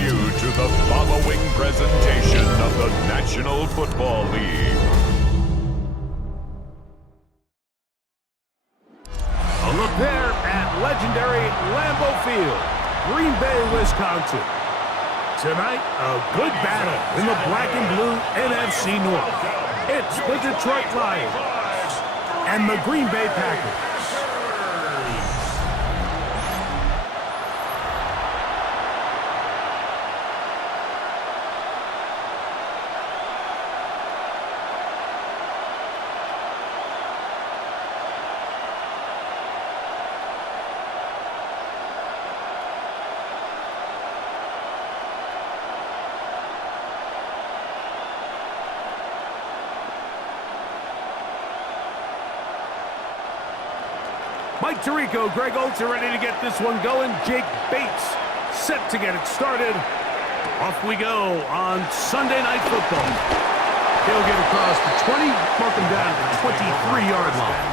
you to the following presentation of the National Football League. A look there at legendary Lambeau Field, Green Bay, Wisconsin. Tonight, a good battle in the black and blue NFC North. It's the Detroit Lions and the Green Bay Packers. Mike Tirico, Greg Olsen ready to get this one going. Jake Bates set to get it started. Off we go on Sunday Night Football. He'll get across the 20, mark him down to the 23-yard line.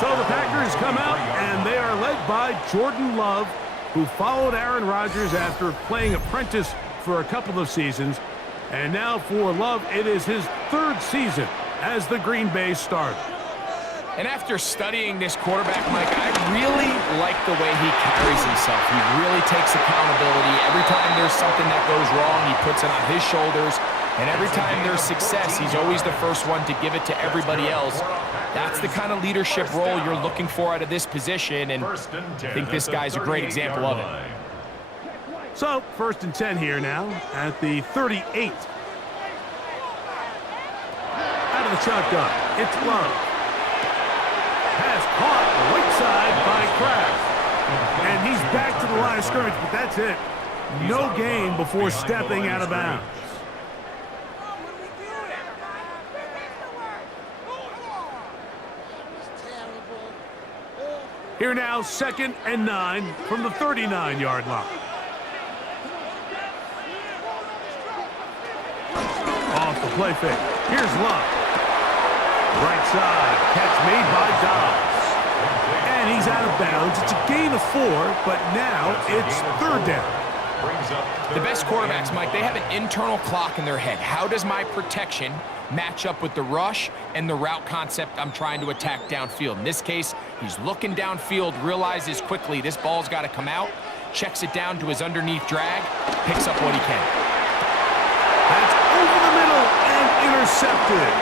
So the Packers come out, and they are led by Jordan Love, who followed Aaron Rodgers after playing apprentice for a couple of seasons. And now for Love, it is his third season as the Green Bay starter. And after studying this quarterback, Mike, I really like the way he carries himself. He really takes accountability. Every time there's something that goes wrong, he puts it on his shoulders. And every time there's success, he's always the first one to give it to everybody else. That's the kind of leadership role you're looking for out of this position, and I think this guy's a great example of it. So, 1st and 10 here now at the 38. Out of the shotgun, it's Love. Pass caught right side by Kraft. And he's back to the line of scrimmage, but that's it. No gain before stepping out of bounds. Here now, 2nd and 9 from the 39-yard line. Off the play fake. Here's Love. Right side, catch made by Dobbs. And he's out of bounds. It's a gain of 4, but now it's 3rd down. The best quarterbacks, Mike, they have an internal clock in their head. How does my protection match up with the rush and the route concept I'm trying to attack downfield? In this case, he's looking downfield, realizes quickly this ball's got to come out, checks it down to his underneath drag, picks up what he can. That's over the middle and intercepted.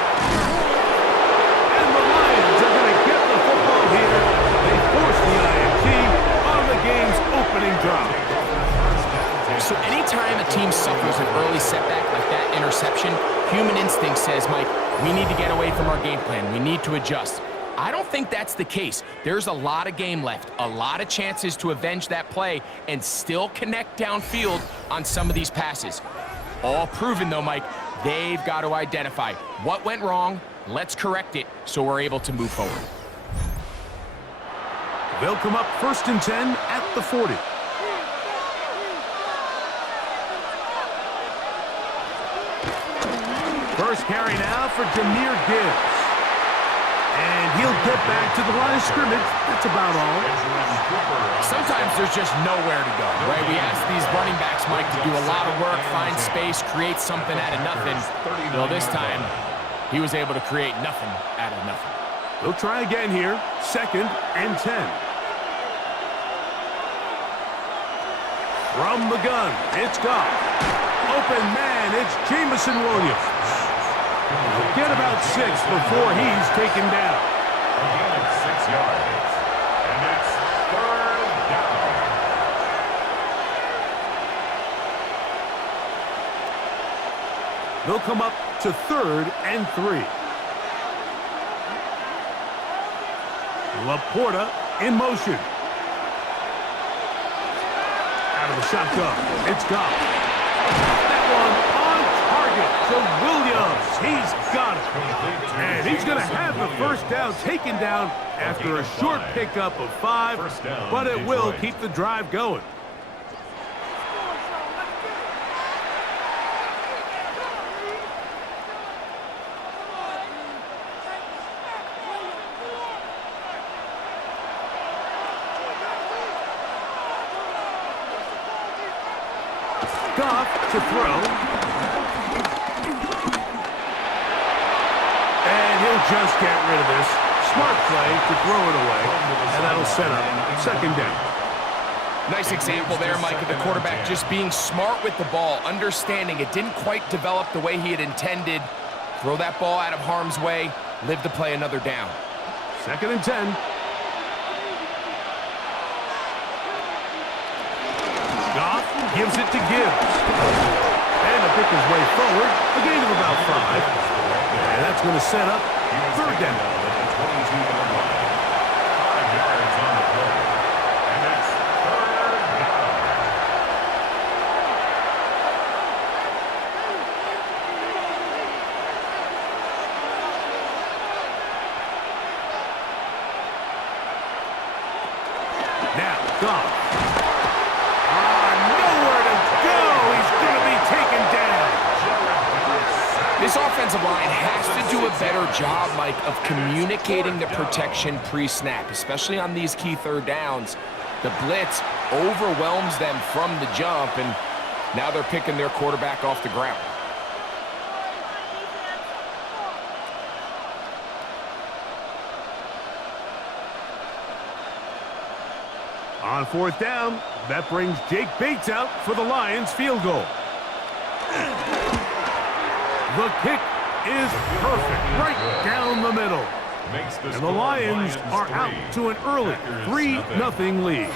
And the Lions are going to get the football here. They force the INT on the game's opening drive. So anytime a team suffers an early setback like that interception, human instinct says, Mike, we need to get away from our game plan. We need to adjust. I don't think that's the case. There's a lot of game left, a lot of chances to avenge that play and still connect downfield on some of these passes. All proven, though, Mike, they've got to identify what went wrong, let's correct it so we're able to move forward. They'll come up 1st and 10 at the 40. First carry now for Jahmyr Gibbs. And he'll get back to the line of scrimmage. That's about all. Sometimes there's just nowhere to go, right? We ask these running backs, Mike, to do a lot of work, find space, create something out of nothing. Well, this time, he was able to create nothing out of nothing. They'll try again here. 2nd and 10. From the gun, it's Goff. Open man, it's Jameson Williams. Get about 6 before he's taken down. A gain of 6 yards. And it's 3rd down. They'll come up to 3rd and 3. Laporta in motion. Out of the shotgun, it's Goff. That one on target to Williams. He's got it. And he's going to have the 1st down taken down after a short pickup of 5, but it will keep the drive going. Goff to throw. And he'll just get rid of this. Smart play to throw it away. And that'll set up second down. Nice example there, Mike, of the quarterback just being smart with the ball, understanding it didn't quite develop the way he had intended. Throw that ball out of harm's way, live to play another down. Second and 10. Goff gives it to Gibbs. And to pick his way forward, a gain of about 5. And that's going to set up third down. Now, Goff. Nowhere to go. He's going to be taken down. This offensive line has to do a better job, Mike, of communicating the protection pre-snap, especially on these key third downs. The blitz overwhelms them from the jump, and now they're picking their quarterback off the ground. On fourth down, that brings Jake Bates out for the Lions field goal. The kick is perfect, right down the middle. And the Lions are out to an early 3-0 lead.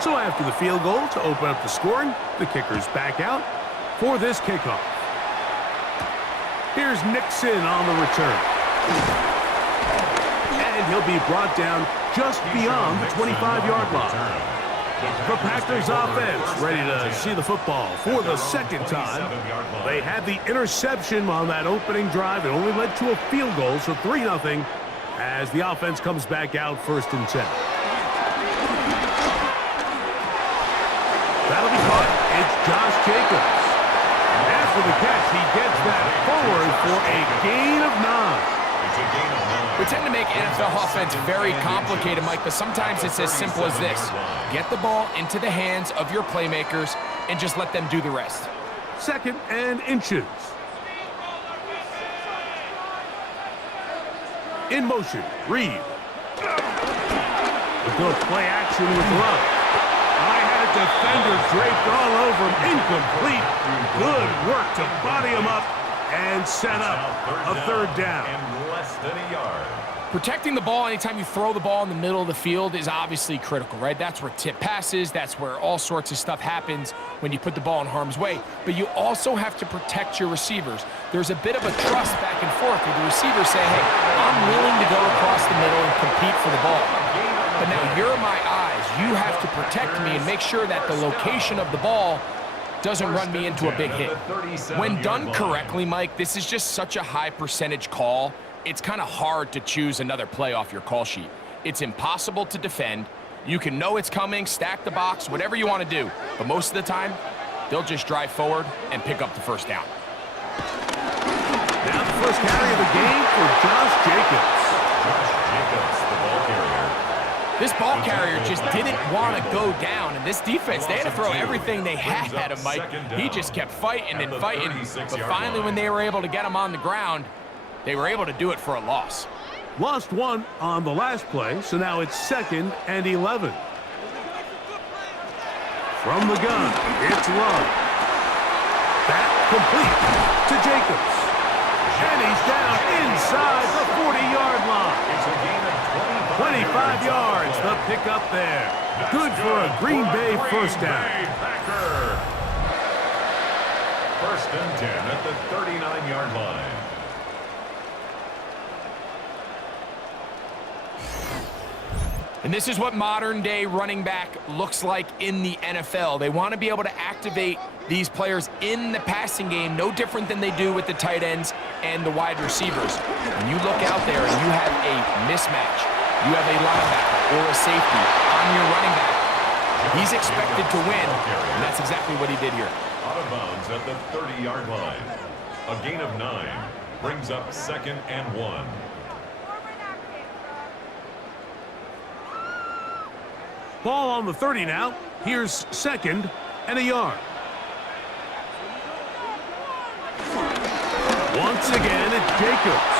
So after the field goal to open up the scoring, the kicker's back out for this kickoff. Here's Nixon on the return. And he'll be brought down just beyond the 25-yard line. The Packers offense ready to see the football for the second time. They had the interception on that opening drive. It only led to a field goal, so 3-0 as the offense comes back out first and 10. That'll be caught. It's Josh Jacobs. After the catch, he gets that forward for a gain of 9. We tend to make NFL offense very complicated, Mike, but sometimes it's as simple as this. Get the ball into the hands of your playmakers and just let them do the rest. Second and inches. In motion, Reed. A good play action with Love. I had a defender draped all over him. Incomplete. Good work to body him up and set up a third down. Less than a yard. Protecting the ball anytime you throw the ball in the middle of the field is obviously critical, right? That's where tip passes, that's where all sorts of stuff happens when you put the ball in harm's way. But you also have to protect your receivers. There's a bit of a trust back and forth where the receivers say, hey, I'm willing to go across the middle and compete for the ball. But now you're my eyes. You have to protect me and make sure that the location of the ball doesn't run me into a big hit. When done correctly, Mike, this is just such a high percentage call. It's kind of hard to choose another play off your call sheet. It's impossible to defend. You can know it's coming, stack the box, whatever you want to do. But most of the time, they'll just drive forward and pick up the first down. Now the first carry of the game for Josh Jacobs. The ball carrier. This ball carrier just didn't want to go down. And this defense, they had to throw everything they had at him, Mike. He just kept fighting and fighting. But finally, when they were able to get him on the ground, they were able to do it for a loss. Lost one on the last play, so now it's 2nd and 11. From the gun, it's Love. That complete to Jacobs. And he's down inside the 40-yard line. It's a gain of 25 yards, the pickup there. Good for a Green Bay first down. First and 10 at the 39-yard line. And this is what modern-day running back looks like in the NFL. They want to be able to activate these players in the passing game, no different than they do with the tight ends and the wide receivers. When you look out there and you have a mismatch, you have a linebacker or a safety on your running back, he's expected to win, and that's exactly what he did here. Out of bounds at the 30-yard line. A gain of 9 brings up 2nd and 1. Ball on the 30 now. Here's second and a yard. Once again, it's Jacobs.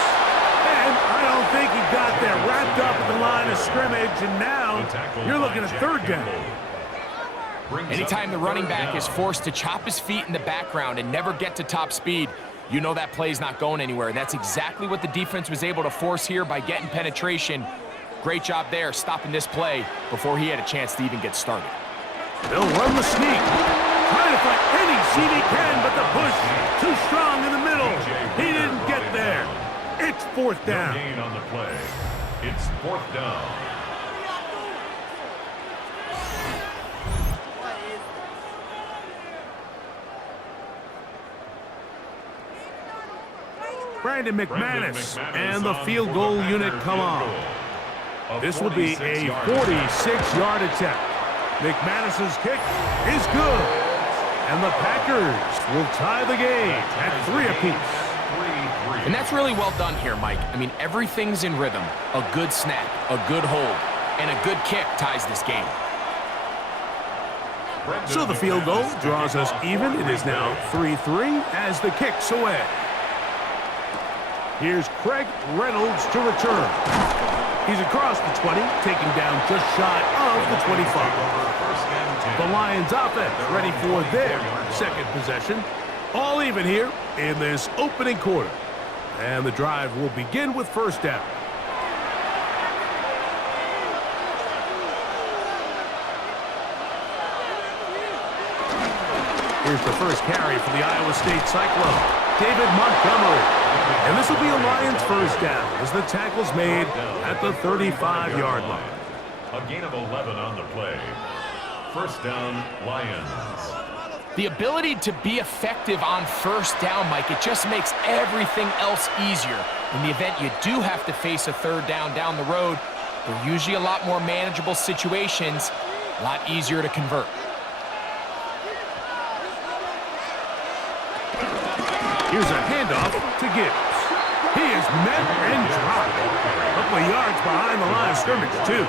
And I don't think he got there. Wrapped up at the line of scrimmage, and now you're looking at third down. Anytime the running back is forced to chop his feet in the background and never get to top speed, you know that play's not going anywhere. That's exactly what the defense was able to force here by getting penetration. Great job there, stopping this play before he had a chance to even get started. They'll run the sneak. Trying to find any seat he can, but the push too strong in the middle. He didn't get there. It's fourth down. No gain on the play. It's fourth down. Brandon McManus and the field goal unit come on. This will be a 46-yard attempt. McManus's kick is good. And the Packers will tie the game at 3 apiece. And that's really well done here, Mike. I mean, everything's in rhythm. A good snap, a good hold, and a good kick ties this game. So the field goal draws us even. It is now 3-3 as the kick's away. Here's Craig Reynolds to return. He's across the 20, taking down just shy of the 25. The Lions offense ready for their second possession. All even here in this opening quarter. And the drive will begin with first down. Here's the first carry for the Iowa State Cyclone, David Montgomery. And this will be a Lions first down as the tackle's made at the 35-yard line. A gain of 11 on the play. First down, Lions. The ability to be effective on first down, Mike, it just makes everything else easier. In the event you do have to face a third down the road, they're usually a lot more manageable situations, a lot easier to convert. Here's a handoff to Gibbs. He is met and dropped. A couple of yards behind the line of scrimmage, too.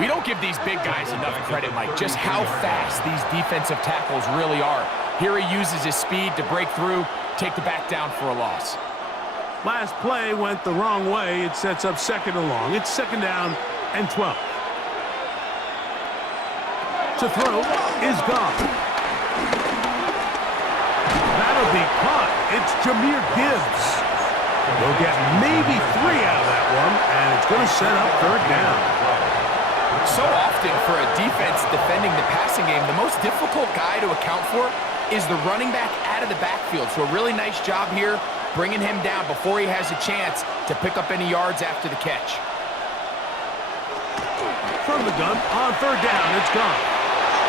We don't give these big guys enough credit, Mike, just how fast these defensive tackles really are. Here he uses his speed to break through, take the back down for a loss. Last play went the wrong way. It sets up second and long. It's second down and 12. To throw is gone. That'll be caught. It's Jahmyr Gibbs. They'll get maybe 3 out of that one, and it's going to set up third down. So often for a defense defending the passing game, the most difficult guy to account for is the running back out of the backfield. So a really nice job here bringing him down before he has a chance to pick up any yards after the catch. From the gun, on third down, it's gone.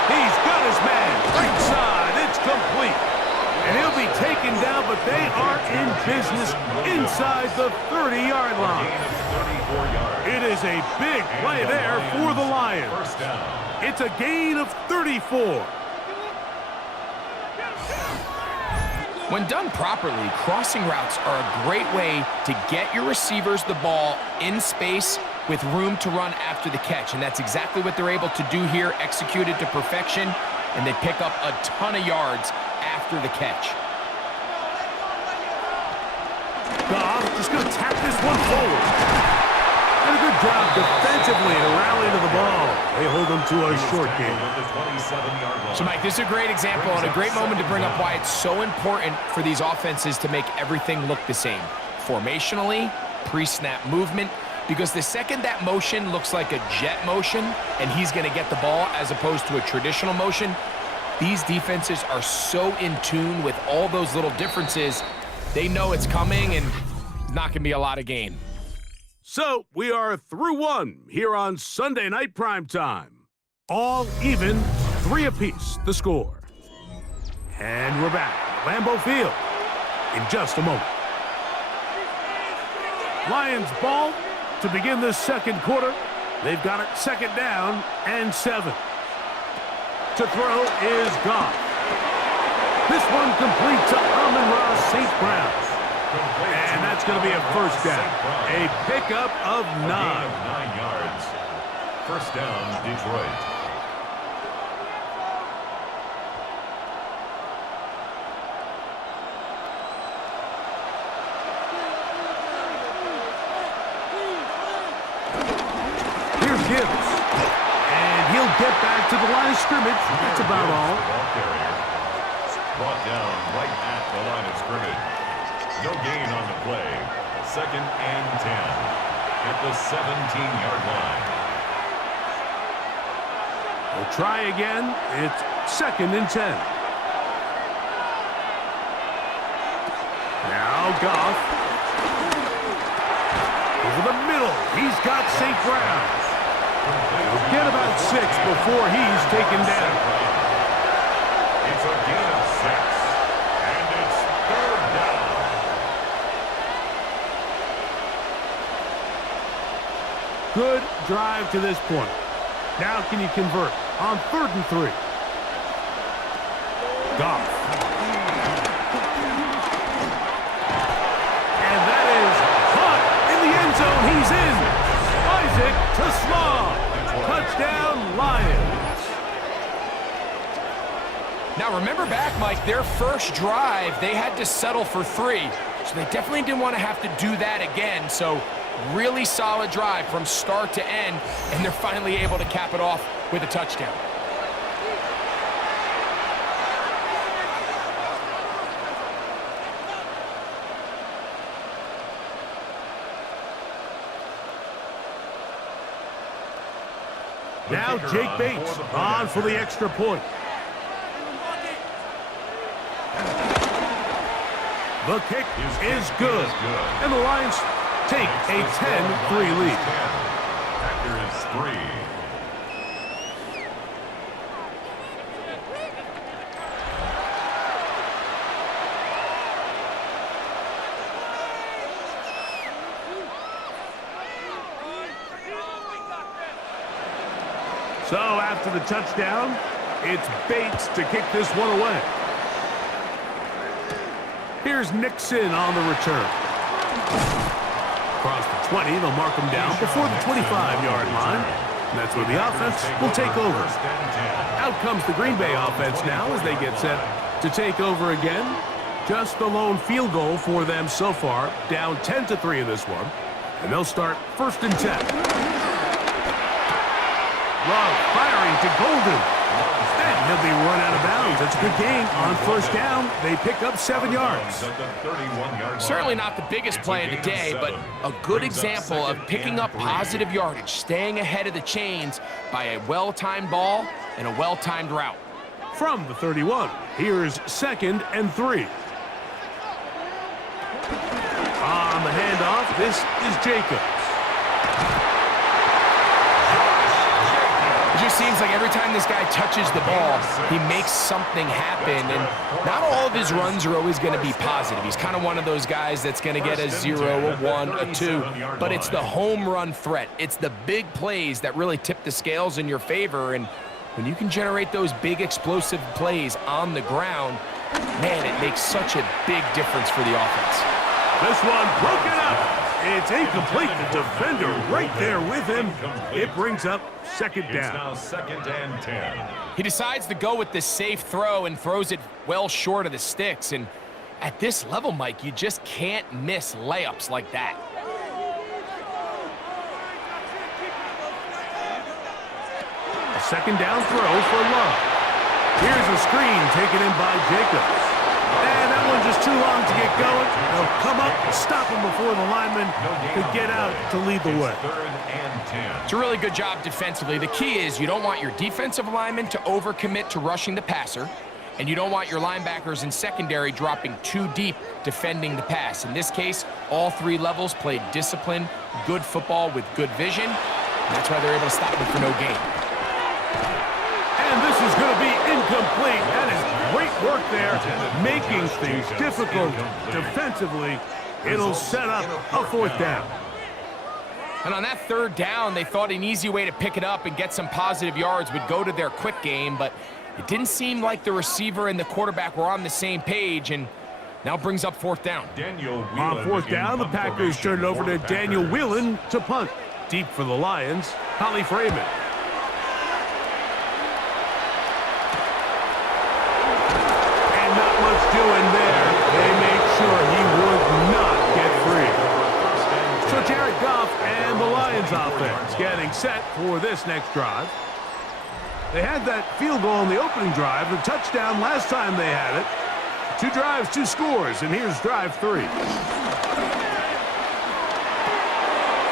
He's got his man. Right side, it's complete. And he'll be taken down, but they are in business inside the 30-yard line. It is a big play there for the Lions. It's a gain of 34. When done properly, crossing routes are a great way to get your receivers the ball in space with room to run after the catch. And that's exactly what they're able to do here, executed to perfection, and they pick up a ton of yards after the catch. Goff just going to tap this one forward. And a good job defensively to rally to the ball. They hold them to a short game. So, Mike, this is a great example and a great moment to bring up why it's so important for these offenses to make everything look the same. Formationally, pre-snap movement, because the second that motion looks like a jet motion and he's going to get the ball as opposed to a traditional motion, these defenses are so in tune with all those little differences. They know it's coming, and it's not going to be a lot of gain. So we are through one here on Sunday Night Primetime. All even, 3 apiece, the score. And we're back at Lambeau Field in just a moment. Lions ball to begin this second quarter. They've got it second down and 7. To throw is Goff. This one complete to Amon-Ra St. Brown. And that's going to be a first down. A pickup of 9. First down, Detroit. Here's Gibbs. And he'll get back to the line of scrimmage. That's about all. Ball carrier. Brought down right at the line of scrimmage. No gain on the play. Second and 10 at the 17-yard line. We'll try again. It's second and 10. Now Goff. Over the middle. He's got St. Brown. He'll get about 6 before he's taken down. It's a gain of 6. And it's third down. Good drive to this point. Now can you convert on 3rd and 3? Goff. And that is caught in the end zone. He's in. Isaac to Slaw. Touchdown, Lions. Now remember back, Mike, their first drive, they had to settle for 3. So they definitely didn't want to have to do that again. So really solid drive from start to end, and they're finally able to cap it off with a touchdown. Now Jake Bates on for the extra point. The kick is good. And the Lions take a 10-3 lead. Packers 3. So after the touchdown, it's Bates to kick this one away. Here's Nixon on the return. Across the 20, they'll mark him down before the 25-yard line. And that's where the offense will take over. Out comes the Green Bay offense now as they get set to take over again. Just the lone field goal for them so far, down 10-3 in this one. And they'll start 1st and 10. Love firing to Golden. And he'll be run out of bounds. That's a good gain on 1st down. They pick up 7 yards. Certainly not the biggest play of the day, but a good example of picking up positive yardage, staying ahead of the chains by a well-timed ball and a well-timed route. From the 31, here's 2nd and 3. On the handoff, this is Jacobs. It just seems like every time this guy touches the ball, he makes something happen, and not all of his runs are always going to be positive. He's kind of one of those guys that's going to get a 0, a 1, a 2, but it's the home run threat. It's the big plays that really tip the scales in your favor, and when you can generate those big explosive plays on the ground, man, it makes such a big difference for the offense. This one broken up. It's incomplete. The defender right there with him. It brings up 2nd down. It's now 2nd and 10. He decides to go with this safe throw and throws it well short of the sticks. And at this level, Mike, you just can't miss layups like that. A 2nd down throw for Love. Here's a screen taken in by Jacobs. And that one just too long to get going. They'll come up and stop him before the lineman could get out to lead the way. 3rd and 10. It's a really good job defensively. The key is you don't want your defensive lineman to overcommit to rushing the passer, and you don't want your linebackers in secondary dropping too deep defending the pass. In this case, all 3 levels played disciplined, good football with good vision, and that's why they're able to stop him for no gain. And this is going to be incomplete. That is great work there, making things difficult defensively. It'll set up a 4th down. And on that 3rd down, they thought an easy way to pick it up and get some positive yards would go to their quick game, but it didn't seem like the receiver and the quarterback were on the same page, and now brings up 4th down. On 4th down, the Packers turn it over to Daniel Whelan to punt. Deep for the Lions, Holly Freeman. getting set for this next drive. They had that field goal on the opening drive, the touchdown last time they had it. 2 drives, 2 scores, and here's drive 3.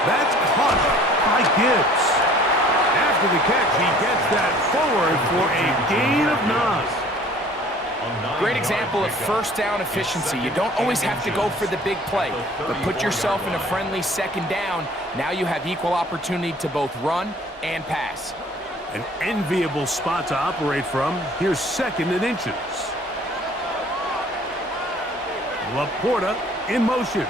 That's caught by Gibbs. After the catch, he gets that forward for a gain of 9. Great example of first down efficiency. You don't always have to go for the big play, but put yourself in a friendly second down. Now you have equal opportunity to both run and pass. An enviable spot to operate from. Here's 2nd and inches. Laporta in motion.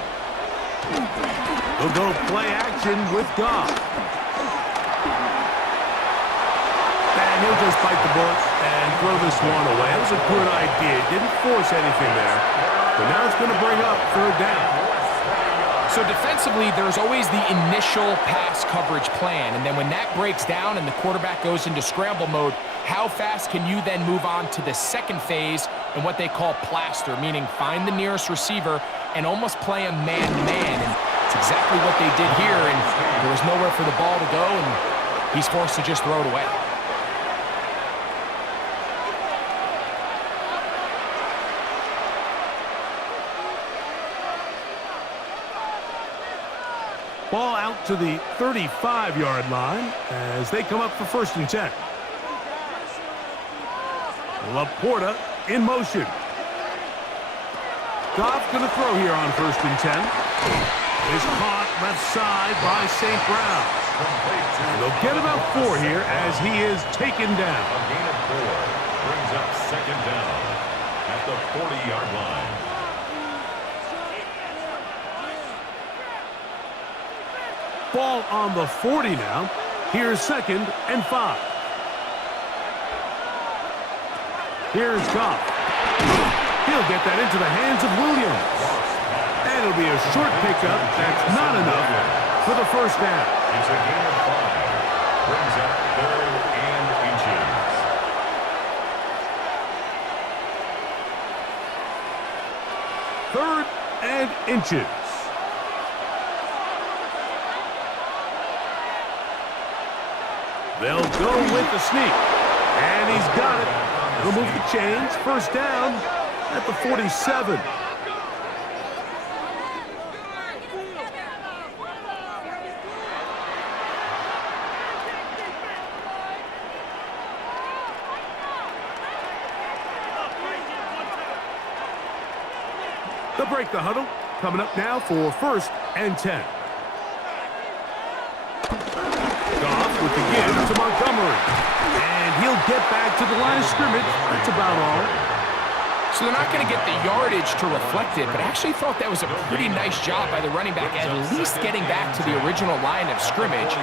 He'll go play action with Goff. And he'll just bite the bullet and throw this one away. It was a good idea. Didn't force anything there. But now it's going to bring up 3rd down. So defensively, there's always the initial pass coverage plan. And then when that breaks down and the quarterback goes into scramble mode, how fast can you then move on to the second phase and what they call plaster, meaning find the nearest receiver and almost play a man-to-man. And it's exactly what they did here, and there was nowhere for the ball to go, and he's forced to just throw it away. Ball out to the 35-yard line as they come up for 1st and 10. Laporta in motion. Goff going to throw here on 1st and 10. Is caught left side by St. Brown. And they'll get about 4 here as he is taken down. A gain of 4 brings up 2nd down at the 40-yard line. Ball on the 40 now. Here's 2nd and 5. Here's Goff. He'll get that into the hands of Williams. And it'll be a short pickup. That's not enough for the 1st down. It's a gain of 5. Brings up 3rd and inches. 3rd and inches. They'll go with the sneak. And he's got it. He'll move the chains. 1st down at the 47. They'll break the huddle. Coming up now for 1st and 10. Goff with the give to Montgomery. And he'll get back to the line of scrimmage. That's about all. So they're not going to get the yardage to reflect it, but I actually thought that was a pretty nice job by the running back, at least getting back to the original line of scrimmage.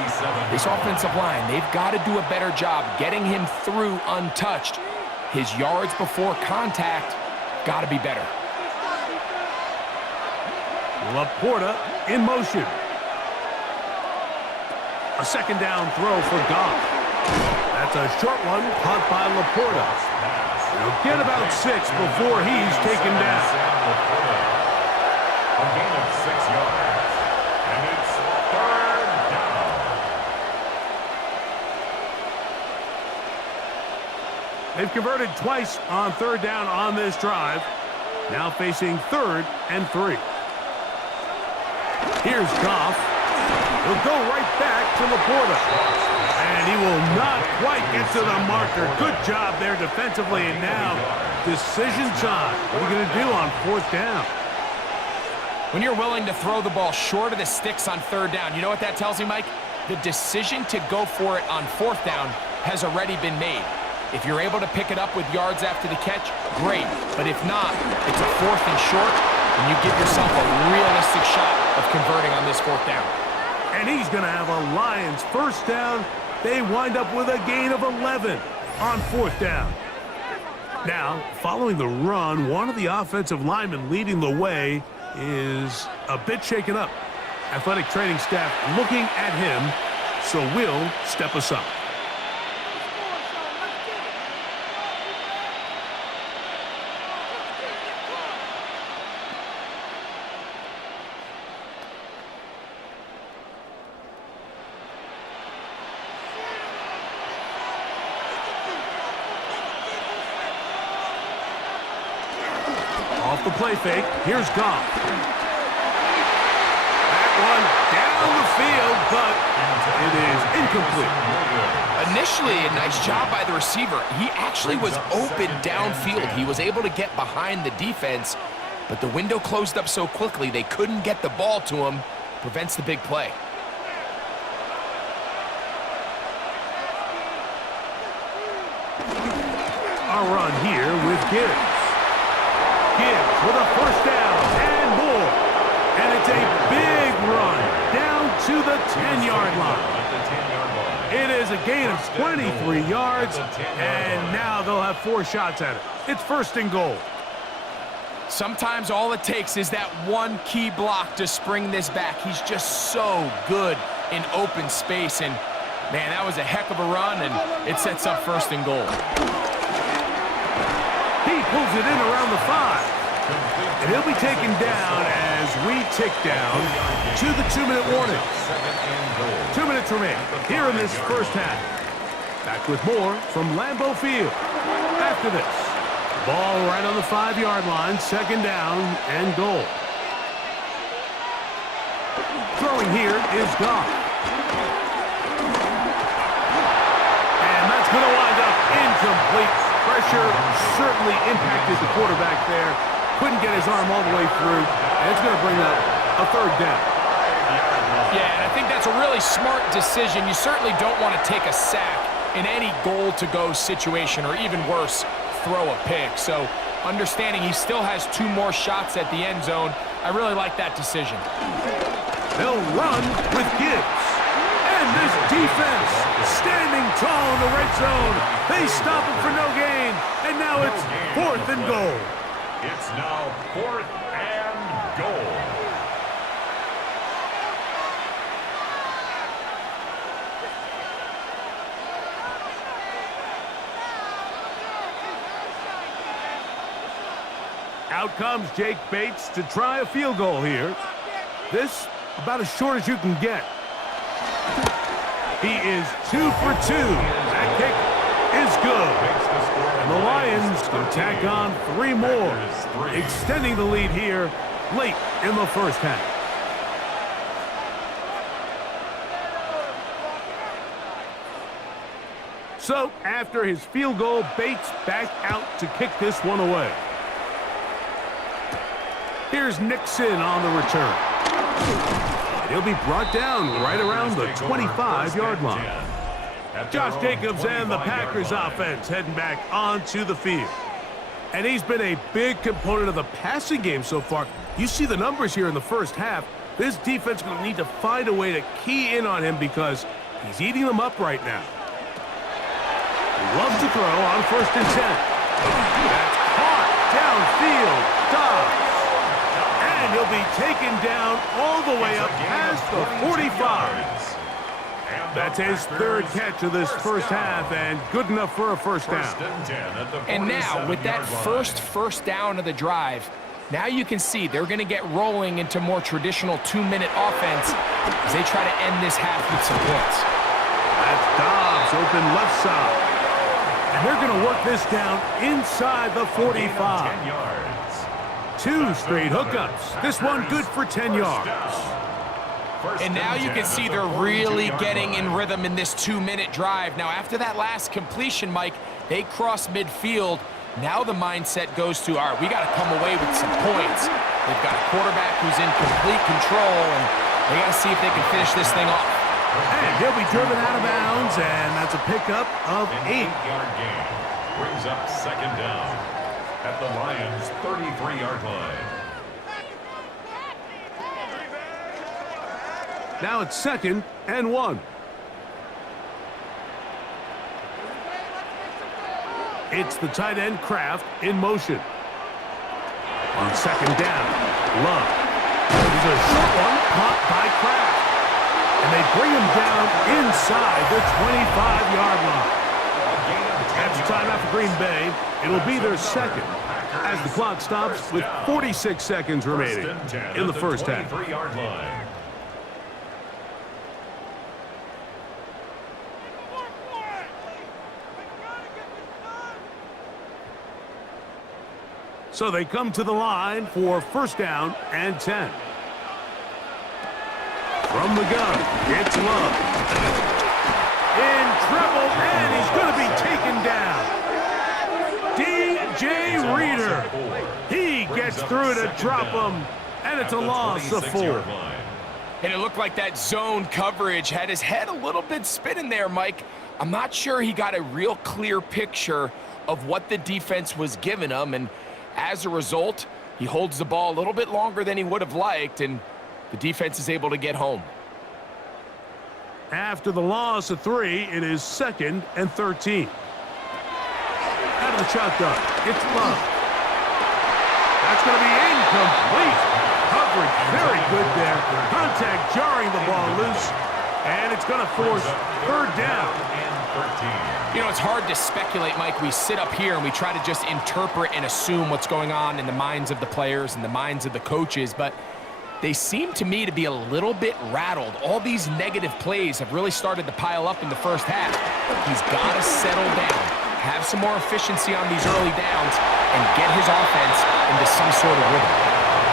This offensive line, they've got to do a better job getting him through untouched. His yards before contact got to be better. Laporta in motion. A 2nd down throw for Goff. That's a short one caught by Laporta. He'll get about 6 before he's taken down. A gain of 6 yards. And it's 3rd down. They've converted twice on 3rd down on this drive. Now facing 3rd and 3. Here's Goff. He'll go right back to Laporta. And he will not quite get to the marker. Good job there defensively. And now, decision time. What are you going to do on 4th down? When you're willing to throw the ball short of the sticks on 3rd down, you know what that tells me, Mike? The decision to go for it on 4th down has already been made. If you're able to pick it up with yards after the catch, great. But if not, it's a 4th and short, and you give yourself a realistic shot of converting on this 4th down. And he's going to have a Lions 1st down. They wind up with a gain of 11 on 4th down. Now, following the run, one of the offensive linemen leading the way is a bit shaken up. Athletic training staff looking at him, so we'll step aside. the play fake. Here's Goff. That one down the field, but it is incomplete. Initially, a nice job by the receiver. He actually was open downfield. He was able to get behind the defense, but the window closed up so quickly they couldn't get the ball to him. Prevents the big play. A run here with Gibbs. Gibbs with a first down and more. And it's a big run down to the 10-yard line. It is a gain of 23 yards, and now they'll have 4 shots at it. It's first and goal. Sometimes all it takes is that one key block to spring this back. He's just so good in open space, and man, that was a heck of a run, and it sets up first and goal. He pulls it in around the 5, and he'll be taken down as we tick down to the 2-minute warning. 2 minutes remain here in this first half. Back with more from Lambeau Field. After this, ball right on the 5-yard line, second down and goal. Throwing here is Goff. And that's going to wind up incomplete. Pressure certainly impacted the quarterback there. Couldn't get his arm all the way through, and it's going to bring up a third down. Yeah, and I think that's a really smart decision. You certainly don't want to take a sack in any goal-to-go situation, or even worse, throw a pick. So understanding he still has 2 more shots at the end zone, I really like that decision. They'll run with Gibbs. And this defense standing tall in the red zone. They stop him for no gain. And now it's 4th and goal. It's now 4th and goal. Out comes Jake Bates to try a field goal here. This about as short as you can get. He is 2 for 2. That kick is good. And the Lions can tack on 3 more, extending the lead here late in the first half. So, after his field goal, Bates back out to kick this one away. Here's Nixon on the return. And he'll be brought down right around the 25-yard line. Josh Jacobs and the Packers offense heading back onto the field. And he's been a big component of the passing game so far. You see the numbers here in the first half. This defense is going to need to find a way to key in on him because he's eating them up right now. He loves to throw on 1st and 10. That's caught downfield. Dobbs. And he'll be taken down all the way up past the 45. That's his 3rd catch of this first half, and good enough for a first down. And now, with that first down of the drive, now you can see they're going to get rolling into more traditional 2-minute offense as they try to end this half with some points. That's Dobbs open left side. And they're going to work this down inside the 45. 2 straight hookups. This one good for 10 yards. And now you can see they're really getting in rhythm in this 2-minute drive. Now, after that last completion, Mike, they cross midfield. Now the mindset goes to, all right, we got to come away with some points. They've got a quarterback who's in complete control, and they got to see if they can finish this thing off. And he'll be driven out of bounds, and that's a pickup of 8. 8-yard gain brings up second down at the Lions' 33-yard line. Now it's 2nd and 1. It's the tight end Kraft in motion. On 2nd down, Love. There's a short one caught by Kraft. And they bring him down inside the 25-yard line. That's timeout for Green Bay. It'll be their 2nd as the clock stops with 46 seconds remaining in the first half. So they come to the line for first down and 10. From the gun, it's Love. In trouble, and he's going to be taken down. DJ Reader. He gets through to drop him, and it's a loss of 4. And it looked like that zone coverage had his head a little bit spinning there, Mike. I'm not sure he got a real clear picture of what the defense was giving him, and as a result, he holds the ball a little bit longer than he would have liked, and the defense is able to get home. After the loss of 3, it is 2nd and 13. Out of the shotgun, it's Love. That's going to be incomplete. Coverage very good there. Contact jarring the ball loose, and it's going to force 3rd down. You know, it's hard to speculate, Mike. We sit up here and we try to just interpret and assume what's going on in the minds of the players and the minds of the coaches, but they seem to me to be a little bit rattled. All these negative plays have really started to pile up in the first half. He's got to settle down, have some more efficiency on these early downs, and get his offense into some sort of rhythm.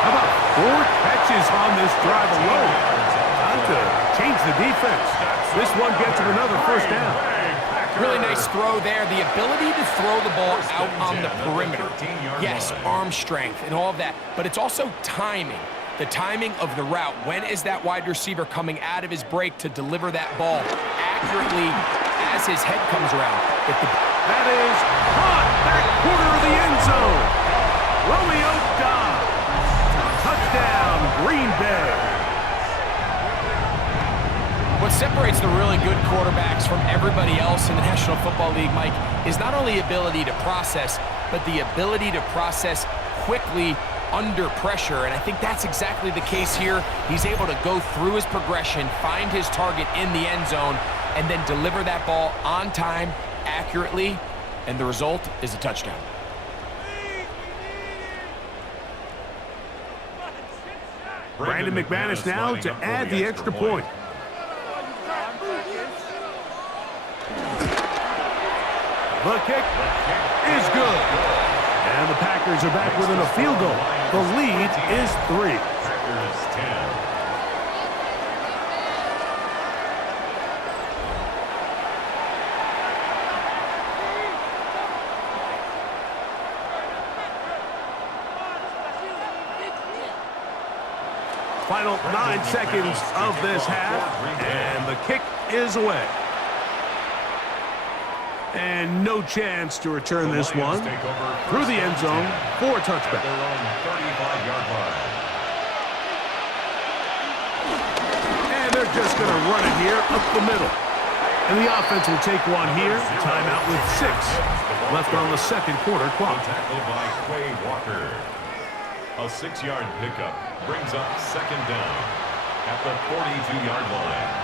How about 4 catches on this drive alone? Time to change the defense. This one gets him another first down. Really nice throw there. The ability to throw the ball out on the perimeter. Yes, arm strength and all of that, but it's also timing. The timing of the route. When is that wide receiver coming out of his break to deliver that ball accurately as his head comes around? That is caught back quarter of the end zone. Romeo Dobbs. Touchdown, Green Bay. What separates the really good quarterbacks from everybody else in the National Football League, Mike, is not only ability to process, but the ability to process quickly under pressure, and I think that's exactly the case here. He's able to go through his progression, find his target in the end zone, and then deliver that ball on time, accurately, and the result is a touchdown. Brandon McManus now to add the extra point. The kick is good. And the Packers are back within a field goal. The lead is 3. Packers 10. Final 9 seconds of this half, and the kick is away. And no chance to return this one through the end zone for a touchback. Their own 35-yard line. And they're just going to run it here up the middle. And the offense will take one here. Timeout with 6 left on the second quarter clock. Tackled by Quay Walker. A 6-yard pickup brings up second down at the 42-yard line.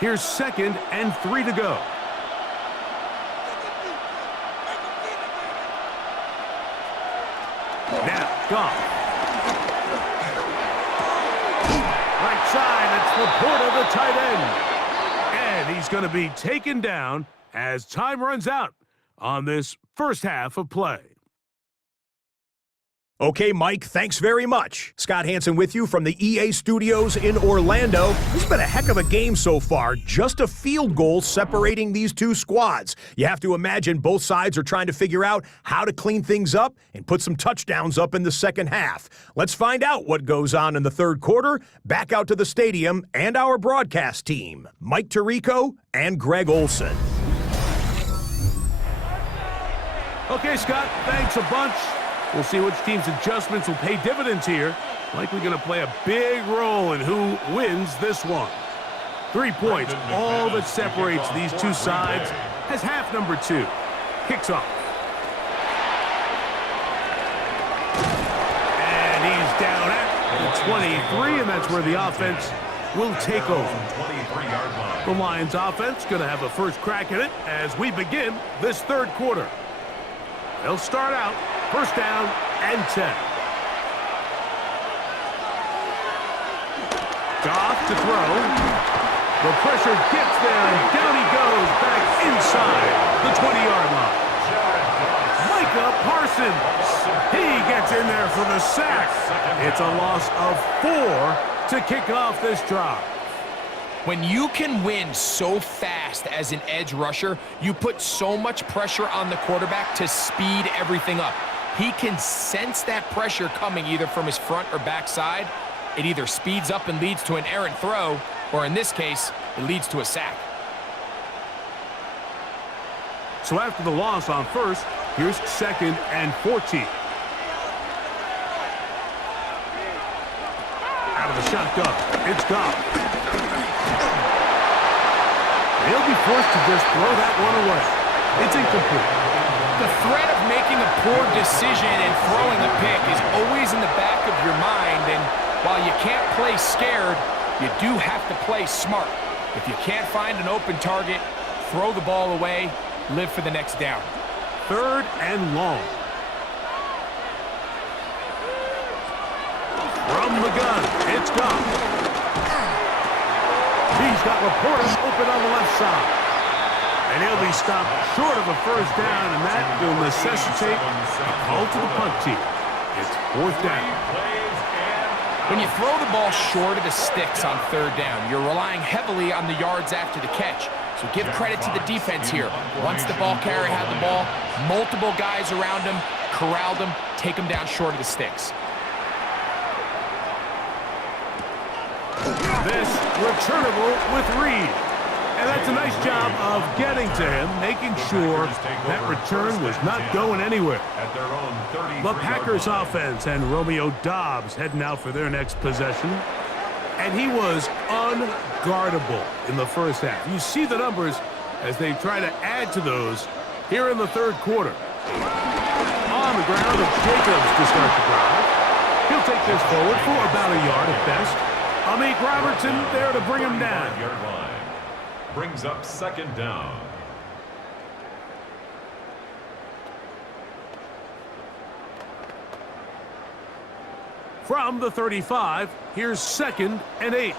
Here's 2nd and 3 to go. Now, Goff. Right side, it's Laporta, the tight end. And he's going to be taken down as time runs out on this first half of play. Okay, Mike, thanks very much. Scott Hansen with you from the EA Studios in Orlando. This has been a heck of a game so far. Just a field goal separating these two squads. You have to imagine both sides are trying to figure out how to clean things up and put some touchdowns up in the second half. Let's find out what goes on in the third quarter. Back out to the stadium and our broadcast team, Mike Tirico and Greg Olson. Okay, Scott, thanks a bunch. We'll see which team's adjustments will pay dividends here. Likely going to play a big role in who wins this one. 3 points, all that separates these two sides, as half number 2 kicks off. And he's down at the 23, and that's where the offense will take over. The Lions offense going to have a first crack at it as we begin this third quarter. They'll start out first down and 10. Goff to throw. The pressure gets there, and down he goes back inside the 20-yard line. Micah Parsons. He gets in there for the sack. It's a loss of 4 to kick off this drive. When you can win so fast as an edge rusher, you put so much pressure on the quarterback to speed everything up. He can sense that pressure coming either from his front or back side. It either speeds up and leads to an errant throw, or in this case, it leads to a sack. So after the loss on first, here's 2nd and 14. Out of the shotgun, it's Goff. He'll be forced to just throw that one away. It's incomplete. The threat of making a poor decision and throwing a pick is always in the back of your mind, and while you can't play scared, you do have to play smart. If you can't find an open target, throw the ball away, live for the next down. 3rd and long. From the gun, it's Goff. He's got Laporta open on the left side. And he'll be stopped short of a first down, and that will necessitate a call to the punt team. It's 4th down. When you throw the ball short of the sticks on 3rd down, you're relying heavily on the yards after the catch. So give credit to the defense here. Once the ball carrier had the ball, multiple guys around him, corralled him, take him down short of the sticks. This returnable with Reed. And that's a nice job of getting to him, making sure that return was not going anywhere. The Packers offense and Romeo Doubs heading out for their next possession. And he was unguardable in the first half. You see the numbers as they try to add to those here in the 3rd quarter. On the ground, it's Jacobs to start the drive. He'll take this forward for about a yard at best. Amik Robertson there to bring him down. Brings up 2nd down. From the 35, here's 2nd and 8.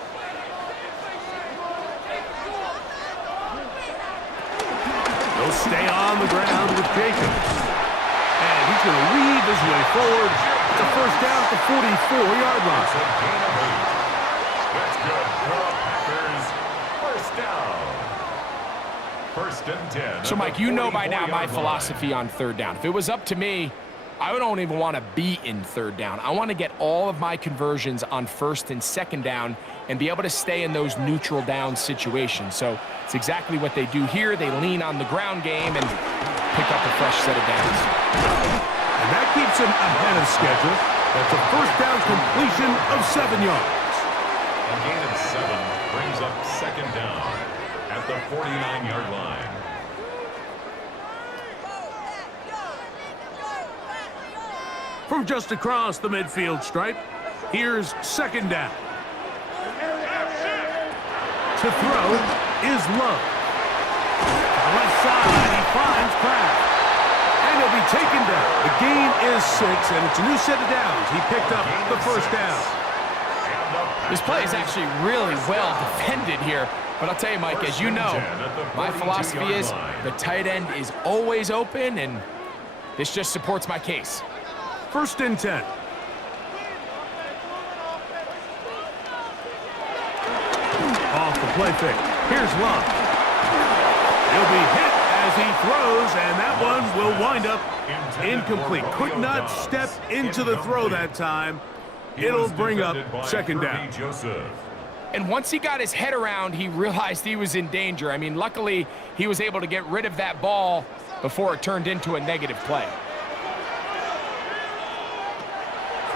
He'll stay on the ground with Jacobs. And he's going to weave his way forward. It's a first down at the 44-yard line. That's good for the Packers. First down. 1st and 10. So, Mike, you know by now my philosophy on 3rd down. If it was up to me, I don't even want to be in 3rd down. I want to get all of my conversions on 1st and 2nd down and be able to stay in those neutral down situations. So it's exactly what they do here. They lean on the ground game and pick up a fresh set of downs. And that keeps him ahead of schedule. That's a first down completion of 7 yards. A gain of 7 brings up 2nd down at the 49-yard line. From just across the midfield stripe, here's 2nd down. To throw is Love. Left side, he finds Kraft. And he'll be taken down. The gain is 6, and it's a new set of downs. He picked up the first down. This play is actually really well defended here. But I'll tell you, Mike, as you know, my philosophy is the tight end is always open, and this just supports my case. 1st and 10. Off the play fake. Here's Love. He'll be hit as he throws, and that one will wind up incomplete. Could not step into the throw that time. It'll bring up 2nd down. And once he got his head around, he realized he was in danger. I mean, luckily, he was able to get rid of that ball before it turned into a negative play.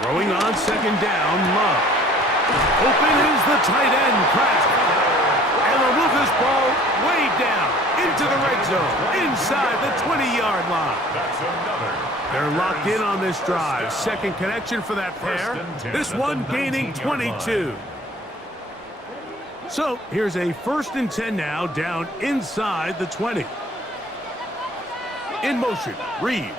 Throwing on 2nd down, Love. Open is the tight end, Kraft. And they'll move this ball way down into the red zone, inside the 20-yard line. They're locked in on this drive. 2nd connection for that pair. This one gaining 22. So here's a 1st and 10 now, down inside the 20. In motion, Reed.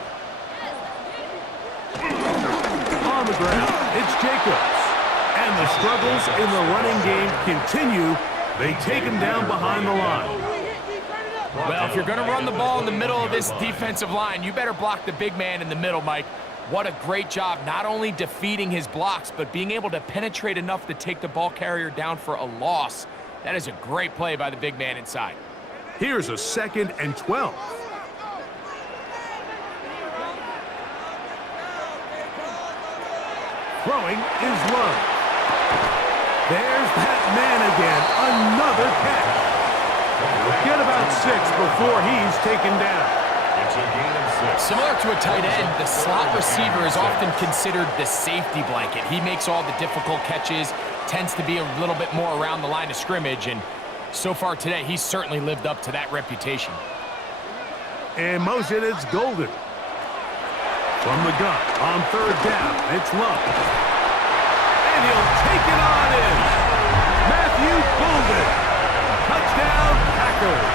On the ground, it's Jacobs. And the struggles in the running game continue. They take him down behind the line. Well, if you're going to run the ball in the middle of this defensive line, you better block the big man in the middle, Mike. What a great job, not only defeating his blocks, but being able to penetrate enough to take the ball carrier down for a loss. That is a great play by the big man inside. Here's a 2nd and 12. Throwing is Love. There's that man again. Another catch. He'll get about 6 before he's taken down. It's a gain of 6. Similar to a tight end, the slot receiver is often considered the safety blanket. He makes all the difficult catches, tends to be a little bit more around the line of scrimmage, and so far today, he's certainly lived up to that reputation. In motion, it's Golden. From the gun, on 3rd down, it's Love. And he'll take it on in. Matthew Golden. Touchdown, Packers.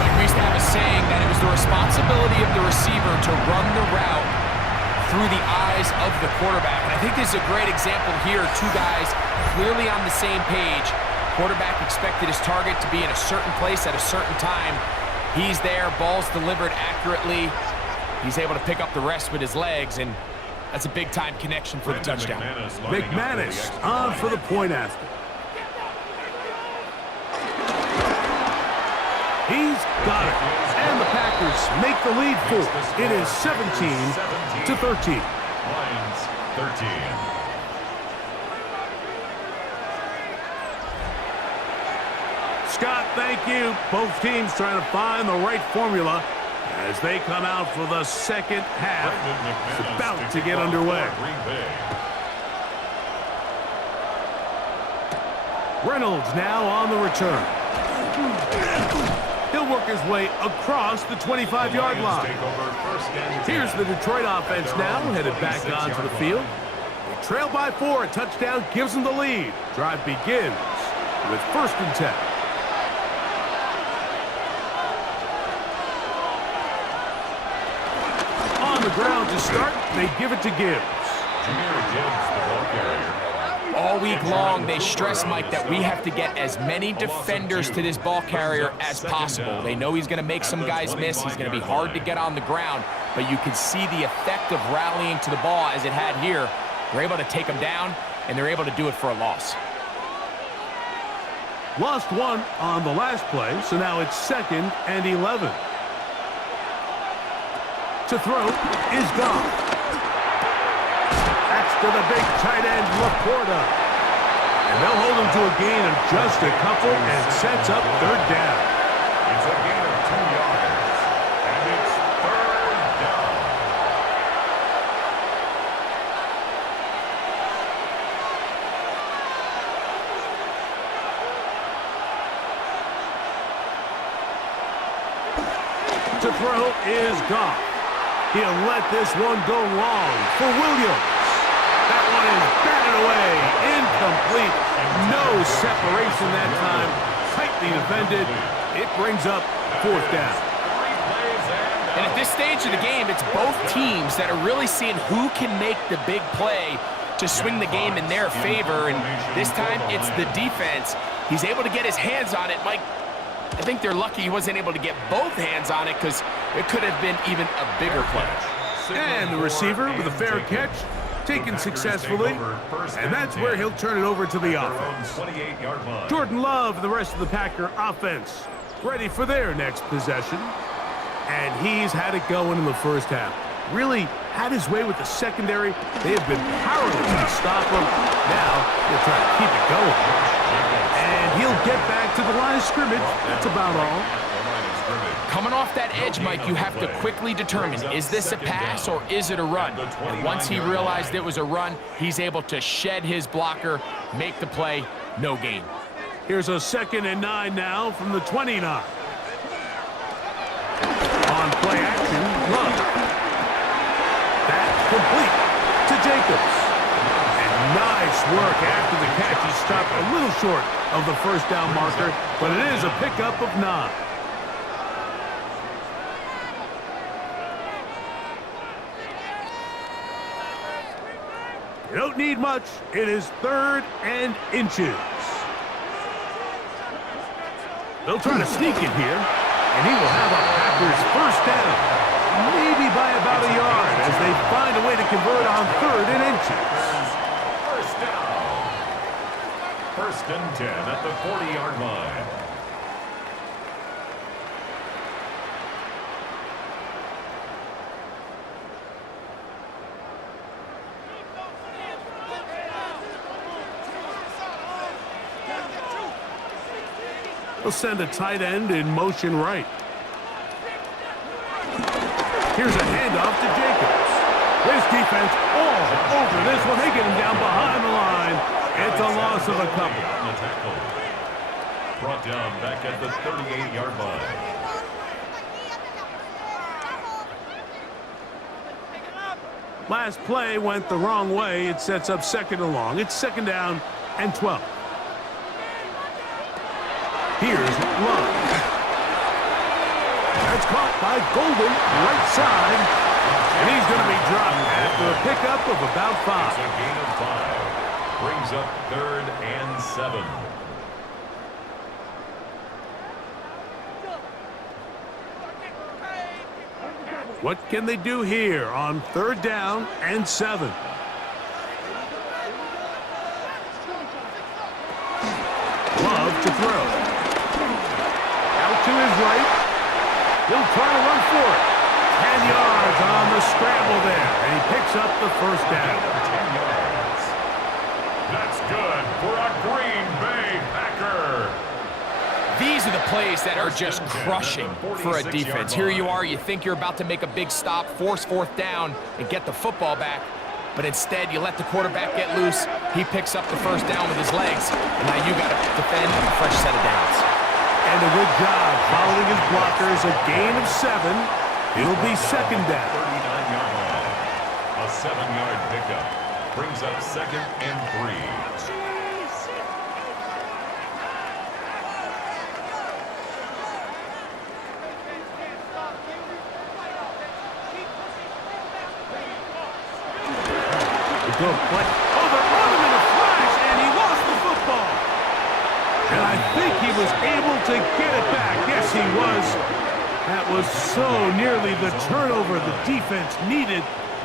Like we used to have a saying that it was the responsibility of the receiver to run the route through the eyes of the quarterback. And I think this is a great example here. 2 guys clearly on the same page. Quarterback expected his target to be in a certain place at a certain time. He's there, ball's delivered accurately. He's able to pick up the rest with his legs, and that's a big-time connection for the touchdown. McManus on for the point after. He's got it. And the Packers make the lead 4. It is 17-13. Lions 13. Scott, thank you. Both teams trying to find the right formula as they come out for the 2nd half. It's about to get underway. Reynolds now on the return. He'll work his way across the 25-yard line. Here's the Detroit offense now, headed back onto the field. They trail by 4. A touchdown gives them the lead. Drive begins with 1st and 10. On the ground to start, they give it to Gibbs. All week long, they stress, Mike, that we have to get as many defenders to this ball carrier as possible. They know he's going to make some guys miss. He's going to be hard to get on the ground, but you can see the effect of rallying to the ball as it had here. They're able to take him down, and they're able to do it for a loss. Lost 1 on the last play, so now it's 2nd and 11. To throw is gone. That's to the big tight end, Laporta. And they'll hold him to a gain of just a couple and sets up 3rd down. It's a gain of 2 yards. And it's 3rd down. To throw is gone. He'll let this one go long for Williams. That one is batted away. Incomplete. No separation that time. Tightly defended. It brings up 4th down. And at this stage of the game, it's both teams that are really seeing who can make the big play to swing the game in their favor. And this time, it's the defense. He's able to get his hands on it. Mike, I think they're lucky he wasn't able to get both hands on it because it could have been even a bigger play. And the receiver with a fair catch, taken successfully, and that's where he'll turn it over to the offense. Jordan Love and the rest of the Packer offense ready for their next possession. And he's had it going in the 1st half. Really had his way with the secondary. They have been powerless to stop him. Now they're trying to keep it going. And he'll get back to the line of scrimmage. That's about all. Coming off that edge, Mike, you have to quickly determine, is this a pass or is it a run? And once he realized it was a run, he's able to shed his blocker, make the play, no gain. Here's a 2nd and 9 now from the 29. On play action, Love. That complete to Jacobs. And nice work after the catch. He stopped a little short of the 1st down marker, but it is a pickup of 9. don't need much. It is 3rd and inches. They'll try to sneak it here, and he will have a Packers first down. Maybe by about a yard as they find a way to convert on 3rd and inches. First down. 1st and 10 at the 40-yard line. They'll send a tight end in motion right. Here's a handoff to Jacobs. This defense all over this one. They get him down behind the line. It's a loss of a couple. On the tackle. Brought down back at the 38-yard line. Last play went the wrong way. It sets up 2nd and long. It's 2nd down and 12. Here's Love. That's caught by Golden, right side. And he's going to be dropped after a pickup of about 5. It's a gain of 5. Brings up 3rd and 7. What can they do here on 3rd down and 7? Love to throw. Out to his right. He'll try to run for it. 10 yards on the scramble there, and he picks up the first down. 10 yards. That's good for a Green Bay Packer. These are the plays that are just crushing for a defense. Here you are, you think you're about to make a big stop, force 4th down, and get the football back. But instead, you let the quarterback get loose. He picks up the first down with his legs. And now you got to defend a fresh set of downs. And a good job following his blockers. A gain of 7. It'll be 2nd down. 39-yard line. A 7-yard pickup. Brings up 2nd and 3. Go play. Oh, they're running in a flash, and he lost the football. And I think he was able to get it back. Yes, he was. That was so nearly the turnover the defense needed.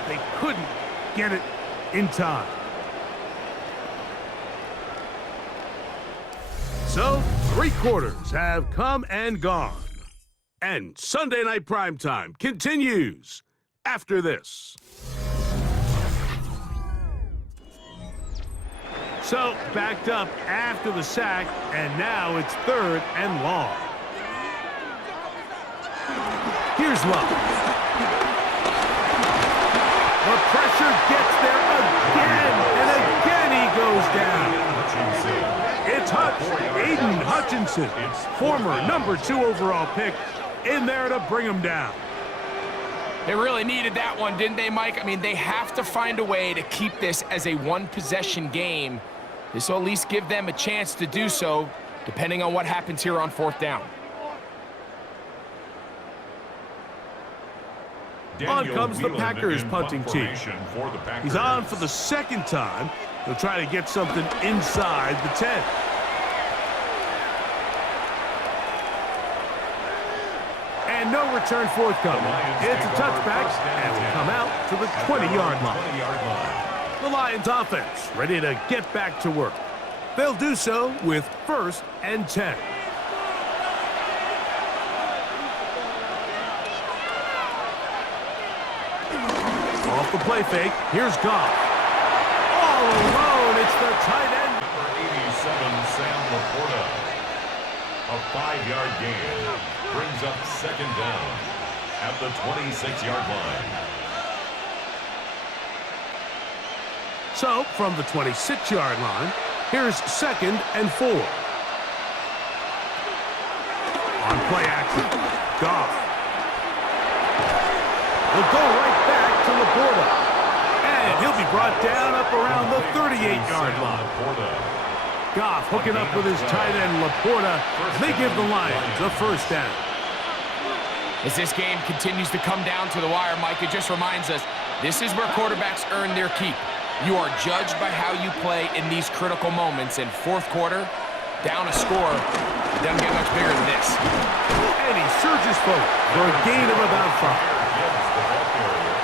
They couldn't get it in time. So, 3 quarters have come and gone. And Sunday Night Primetime continues after this. So, backed up after the sack, and now it's 3rd and long. Here's Love. The pressure gets there again, and again he goes down. It's Aiden Hutchinson, former number 2 overall pick, in there to bring him down. They really needed that one, didn't they, Mike? I mean, they have to find a way to keep this as a one-possession game. This will at least give them a chance to do so, depending on what happens here on 4th down. On comes the Packers punting team. He's on for the 2nd time. He'll try to get something inside the 10. And no return forthcoming. It's a touchback, and will come out to the 20-yard line. The Lions offense ready to get back to work. They'll do so with 1st and 10. Off the play fake, here's Goff. All alone, it's the tight end. Number 87, Sam Laporta. A 5-yard gain brings up 2nd down at the 26-yard line. So, from the 26-yard line, here's 2nd and 4. On play action, Goff. He'll go right back to Laporta. And he'll be brought down up around the 38-yard line. Goff hooking up with his tight end, Laporta. And they give the Lions a first down. As this game continues to come down to the wire, Mike, it just reminds us, this is where quarterbacks earn their keep. You are judged by how you play in these critical moments. In fourth quarter, down a score, it doesn't get much bigger than this. And he surges forward for a gain of about 5. Gives the ball carrier.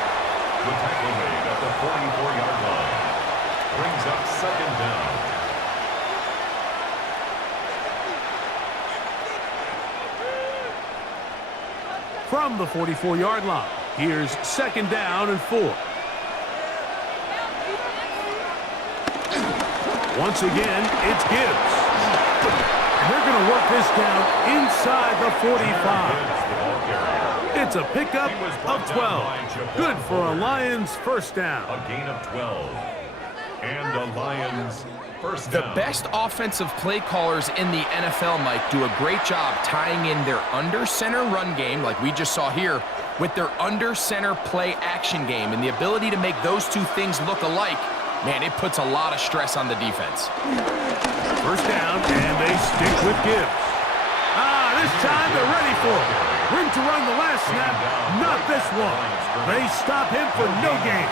The tackle made at the 44-yard line. Brings up second down. From the 44-yard line, here's second down and 4. Once again, it's Gibbs. And they're going to work this down inside the 45. It's a pickup of 12. Good for a Lions first down. A gain of 12. And the Lions first The down. best offensive play callers in the NFL, Mike, do a great job tying in their under-center run game, like we just saw here, with their under-center play action game. And the ability to make those two things look alike, man, it puts a lot of stress on the defense. First down, and they stick with Gibbs. This time they're ready for it. Room to run the last snap, not this one. They stop him for no gain.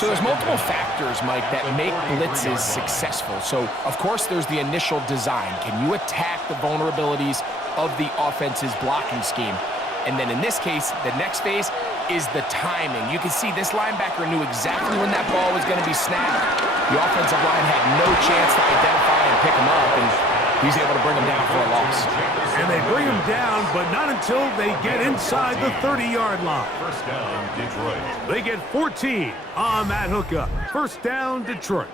So there's multiple factors, Mike, that make blitzes successful. So, of course, there's the initial design. Can you attack the vulnerabilities of the offense's blocking scheme? And then in this case, the next phase is the timing. You can see this linebacker knew exactly when that ball was going to be snapped. The offensive line had no chance to identify and pick him up, and he's able to bring him down for a loss. And they bring him down, but not until they get inside the 30-yard line. First down, Detroit. They get 14 on that hookup. First down, Detroit.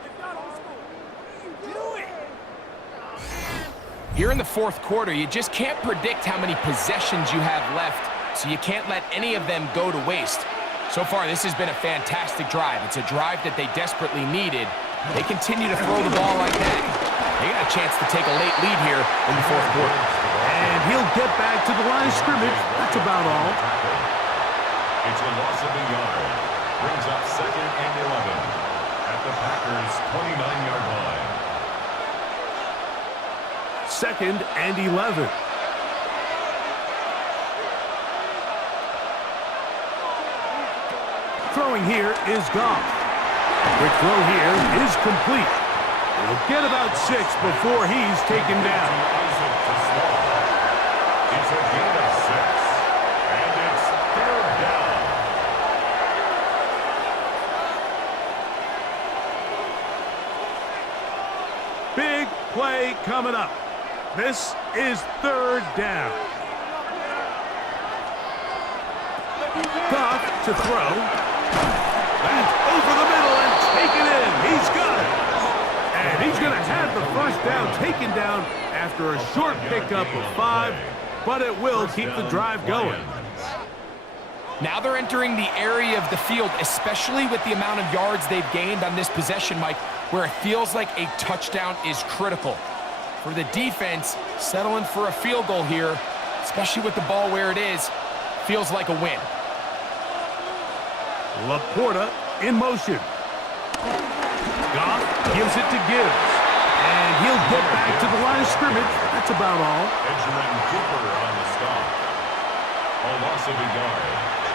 Here in the fourth quarter, you just can't predict how many possessions you have left, so you can't let any of them go to waste. So far, this has been a fantastic drive. It's a drive that they desperately needed. They continue to throw the ball like that. They got a chance to take a late lead here in the fourth quarter. And he'll get back to the line of scrimmage. That's about all. It's a loss of a yard. Brings up second and 11 at the Packers' 29-yard line. Second and 11. Throwing here is Goff. Quick throw here is complete. He'll get about 6 before he's taken down. It's a gain of 6, and it's third down. Big play coming up. This is third down. Goff to throw. That's over the middle and taken in. He's got it. And he's going to have the first down taken down after a short pickup of 5, but it will keep the drive going. Now they're entering the area of the field, especially with the amount of yards they've gained on this possession, Mike, where it feels like a touchdown is critical. For the defense, settling for a field goal here, especially with the ball where it is, feels like a win. Laporta in motion. Goff gives it to Gibbs. And he'll get back to the line of scrimmage. That's about all. Edgerrin Cooper on the stop. A loss of a yard.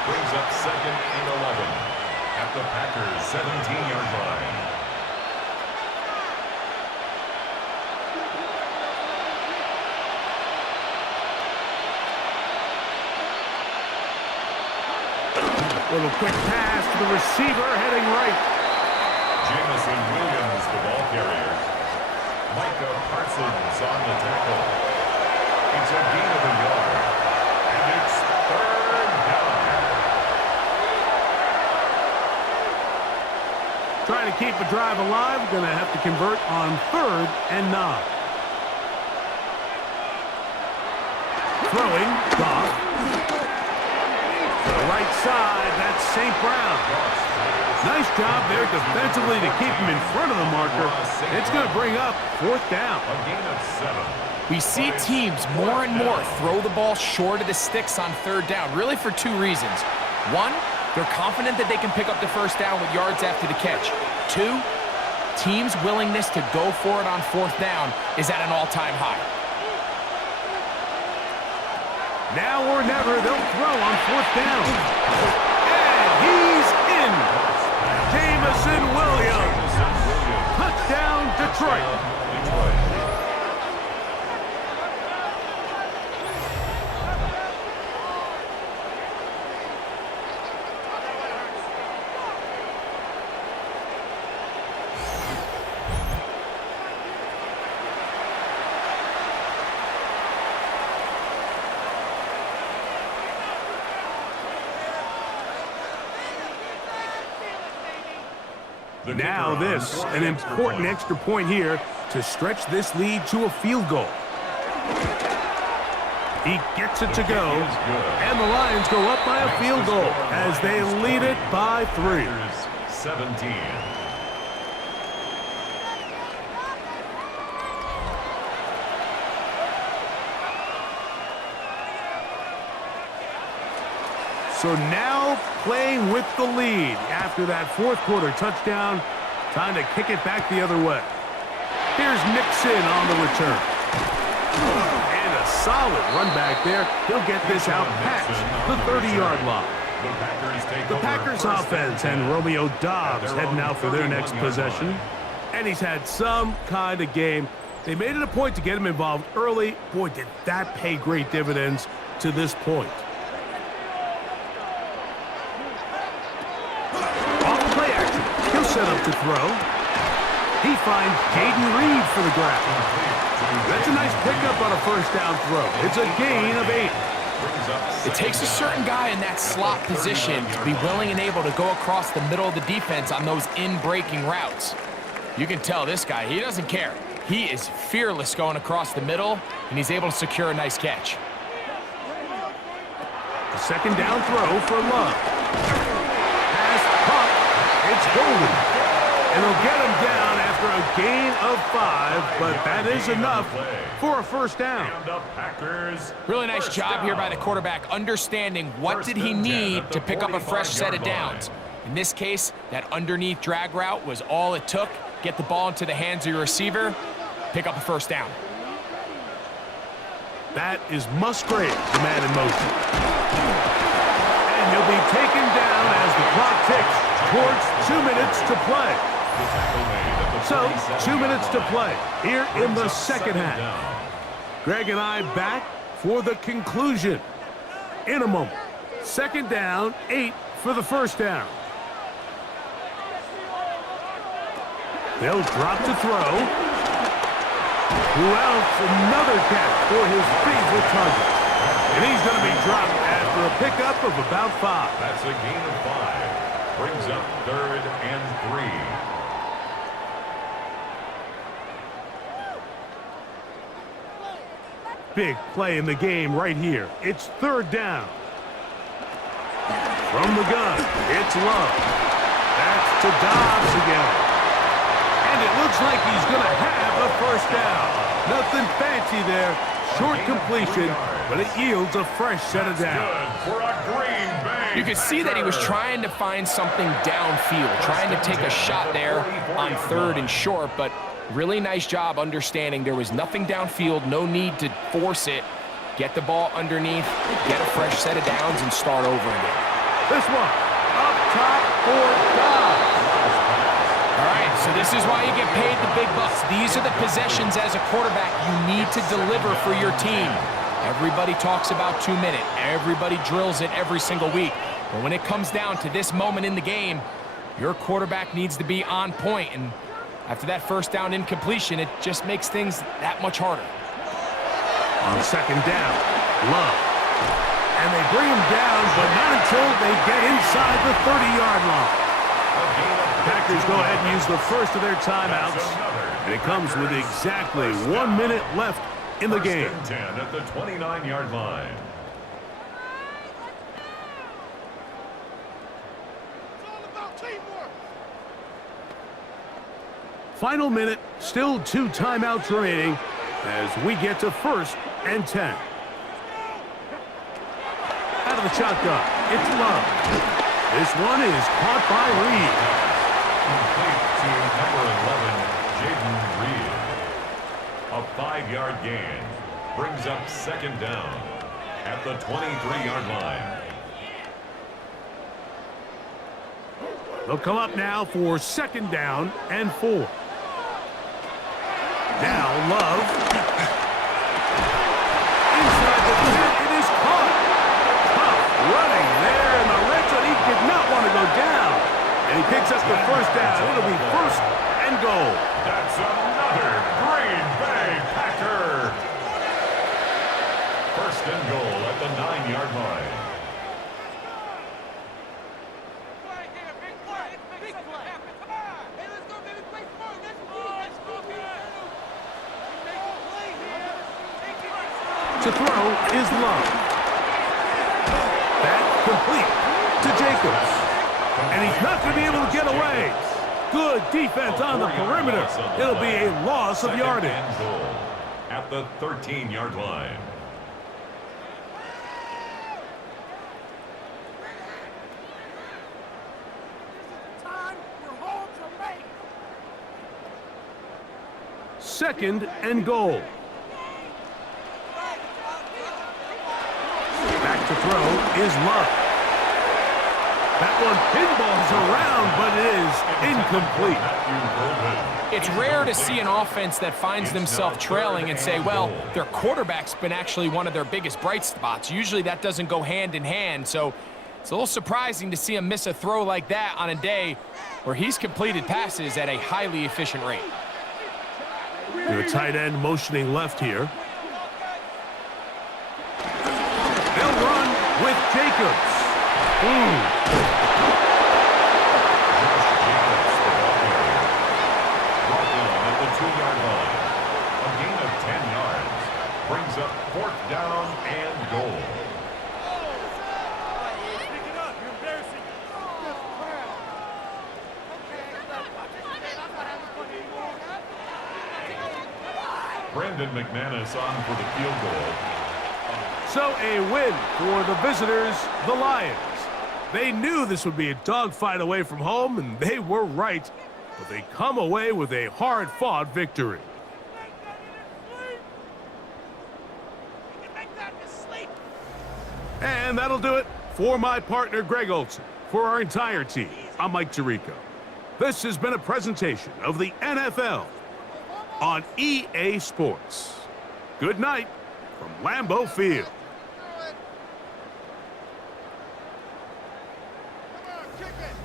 Brings up second and 11 at the Packers' 17-yard line. Little quick pass to the receiver heading right. Jamison Williams, the ball carrier. Micah Parsons on the tackle. It's a gain of a yard. And it's third down. Trying to keep the drive alive. Going to have to convert on third and 9. Throwing. Goff. To the right side. That's St. Brown. Nice job there defensively to keep him in front of the marker. It's going to bring up fourth down. A gain of 7. We see teams more and more throw the ball short of the sticks on third down, really for 2 reasons. 1, they're confident that they can pick up the first down with yards after the catch. 2, teams' willingness to go for it on fourth down is at an all-time high. Now or never, they'll throw on fourth down. And he's in. Jamison Jameson Williams. Touchdown, Detroit. Now this, an important extra point here to stretch this lead to a field goal. He gets it to go, and the Lions go up by a field goal as they lead it by 3. 17. So now playing with the lead after that fourth quarter touchdown, time to kick it back the other way. Here's Nixon on the return. And a solid run back there. He'll get this out past the 30-yard line. The Packers offense and Romeo Doubs heading out for their next possession. And he's had some kind of game. They made it a point to get him involved early. Boy, did that pay great dividends to this point. Set up to throw. He finds Jaden Reed for the grab. That's a nice pickup on a first down throw. It's a gain of 8. It takes a certain guy in that slot position to be willing and able to go across the middle of the defense on those in-breaking routes. You can tell this guy, he doesn't care. He is fearless going across the middle, and he's able to secure a nice catch. A second down throw for Love. It's golden. And they'll get him down after a gain of 5, but that is enough for a first down. Really nice job here by the quarterback, understanding what did he need to pick up a fresh set of downs. In this case, that underneath drag route was all it took. Get the ball into the hands of your receiver, pick up a first down. That is Musgrave, the man in motion. And he'll be taken down as the clock ticks towards 2 minutes to play. So, 2 minutes to play here in the second half. Greg and I back for the conclusion in a moment. Second down, 8 for the first down. They'll drop to throw. Who else? Another catch for his favorite target. And he's going to be dropped after a pickup of about 5. That's a gain of 5. Brings up 3rd and 3. Big play in the game right here. It's 3rd down. From the gun, it's Love. That's to Doubs again. And it looks like he's going to have a first down. Nothing fancy there. Short completion, but it yields a fresh set of downs. You could see that he was trying to find something downfield, trying to take a shot there on 3rd and short, but really nice job understanding there was nothing downfield, no need to force it. Get the ball underneath, get a fresh set of downs, and start over again. This one, up top for Doubs. All right, so this is why you get paid the big bucks. These are the possessions as a quarterback you need to deliver for your team. Everybody talks about 2 minutes. Everybody drills it every single week. But when it comes down to this moment in the game, your quarterback needs to be on point. And after that first down incompletion, it just makes things that much harder. On second down, Love. And they bring him down, but not until they get inside the 30-yard line. Packers go ahead and use the first of their timeouts. And it comes with exactly 1 minute left in the game. 10 at the 29-yard line. Final minute, still 2 timeouts remaining as we get to 1st and 10. Out of the shotgun, it's Love. This one is caught by Reed. Complete to number 11, Jaden Reed. A 5-yard gain brings up 2nd down at the 23-yard line. They'll come up now for 2nd down and 4. Now Love. Inside the 10, it is caught. Tough running there in the red zone. He did not want to go down. And he picks up the 1st down. It'll be 1st and goal. That's another Green Bay Packer. 1st and goal at the 9-yard line. To throw is Love. That complete to Jacobs. And he's not going to be able to get away. Good defense on the perimeter. It'll be a loss of yardage. 2nd and goal at the 13-yard line. Second and goal. Back to throw is Love. That one pinballs around, but it is incomplete. It's rare to see an offense that finds themselves trailing and say, well, their quarterback's been actually one of their biggest bright spots. Usually that doesn't go hand in hand, so it's a little surprising to see him miss a throw like that on a day where he's completed passes at a highly efficient rate. The tight end motioning left here. They'll run with Jacobs. Brought down at the 2-yard line. A gain of 10 yards brings up 4th down and goal. Brandon McManus on for the field goal. So a win for the visitors, the Lions. They knew this would be a dogfight away from home, and they were right. But they come away with a hard-fought victory. And that'll do it for my partner, Greg Olson. For our entire team, I'm Mike Tirico. This has been a presentation of the NFL on EA Sports. Good night from Lambeau Field. Kick it!